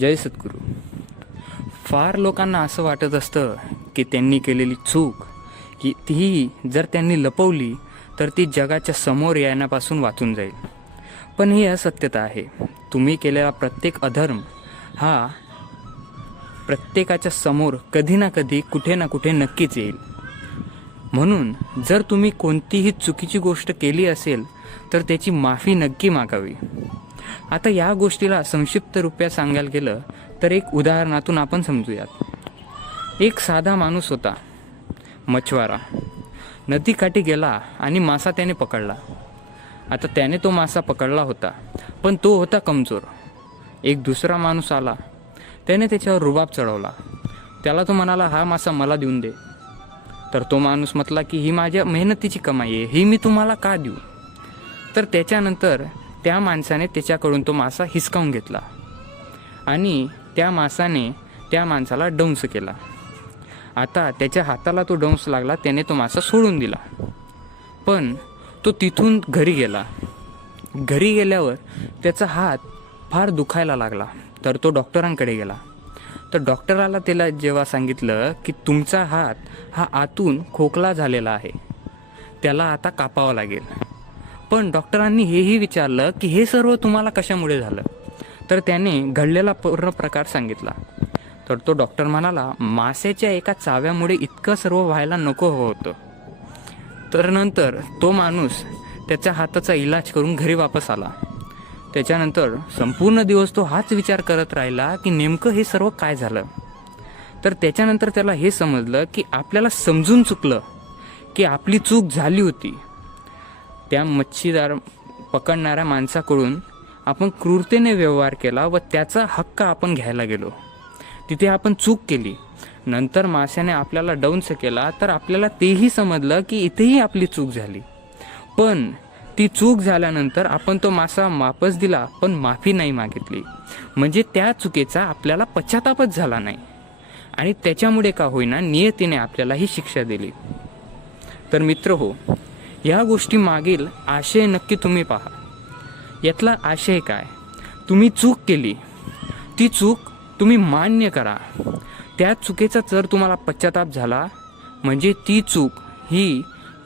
जय सद्गुरू. फार लोकांना असं वाटत असतं की त्यांनी केलेली चूक की ती जर त्यांनी लपवली तर ती जगाच्या समोर येण्यापासून वाचून जाईल. पण ही असत्यता आहे. तुम्ही केलेला प्रत्येक अधर्म हा प्रत्येकाच्या समोर कधी ना कधी कुठे ना कुठे नक्कीच येईल. म्हणून जर तुम्ही कोणतीही चुकीची गोष्ट केली असेल तर त्याची माफी नक्की मागावी. आता या गोष्टीला संक्षिप्त रूपात सांगायला गेलं तर एक उदाहरणातून आपण समजूयात. एक साधा माणूस होता, मछवारा. नदीकाठी गेला आणि मासा त्याने पकडला. आता त्याने तो मासा पकडला होता, पण तो होता कमजोर. एक दुसरा माणूस आला, त्याने त्याच्यावर रुबाब चढवला. त्याला तो म्हणाला, हा मासा मला देऊन दे. तर तो माणूस म्हटला की ही माझ्या मेहनतीची कमाई आहे, ही मी तुम्हाला का देऊ. तर त्याच्यानंतर त्या माणसाने त्याच्याकडून तो मासा हिसकावून घेतला आणि त्या मासाने त्या माणसाला डंस केला. आता त्याच्या हाताला तो डंस लागला, त्याने तो मासा सोडून दिला. पण तो तिथून घरी गेला. घरी गेल्यावर त्याचा हात फार दुखायला लागला. तर तो डॉक्टरांकडे गेला. तर डॉक्टराला त्याला जेव्हा सांगितलं की तुमचा हात हा आतून खोकला झालेला आहे, त्याला आता कापावं लागेल. पण डॉक्टरांनी हेही विचारलं की हे सर्व तुम्हाला कशामुळे झालं. तर त्याने घडलेला पूर्ण प्रकार सांगितला. तर तो डॉक्टर म्हणाला, माशाच्या एका चाव्यामुळे इतकं सर्व व्हायला नको होतं. तर नंतर तो माणूस त्याच्या हाताचा इलाज करून घरी वापस आला. त्याच्यानंतर संपूर्ण दिवस तो हाच विचार करत राहिला की नेमकं हे सर्व काय झालं. तर त्याच्यानंतर त्याला हे समजलं की आपल्याला समजून चुकलं की आपली चूक झाली होती. त्या मच्छीदार पकडणाऱ्या माणसाकडून आपण क्रूरतेने व्यवहार केला व त्याचा हक्क आपण घ्यायला गेलो. तिथे आपण चूक केली. नंतर माशाने आपल्याला डंस केला तर आपल्याला तेही समजलं की इथेही आपली चूक झाली. पण ती चूक झाल्यानंतर आपण तो मासा वापस दिला, पण माफी नाही मागितली. म्हणजे त्या चुकीचा आपल्याला पश्चातापच झाला नाही आणि त्याच्यामुळे का होईना नियतीने आपल्याला ही शिक्षा दिली. तर मित्र हो, या गोष्टी मागील आशय नक्की तुम्ही पहा. यातला आशय काय? तुम्ही चूक केली, ती चूक तुम्ही मान्य करा. त्या चुकीचा जर तुम्हाला पश्चाताप झाला म्हणजे ती चूक ही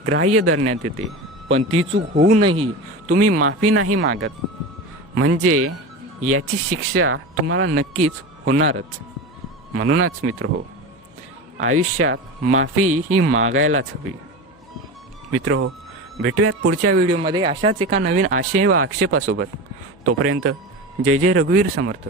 ग्राह्य धरण्यात येते. पण ती चूक होऊनही तुम्ही माफी नाही मागत म्हणजे याची शिक्षा तुम्हाला नक्कीच होणारच. म्हणूनच मित्र हो, आयुष्यात माफी ही मागायलाच हवी. मित्र हो, भेटूयात पुढच्या व्हिडिओमध्ये अशाच एका नवीन आशय व आक्षेपासोबत. तोपर्यंत जय जय रघुवीर समर्थ.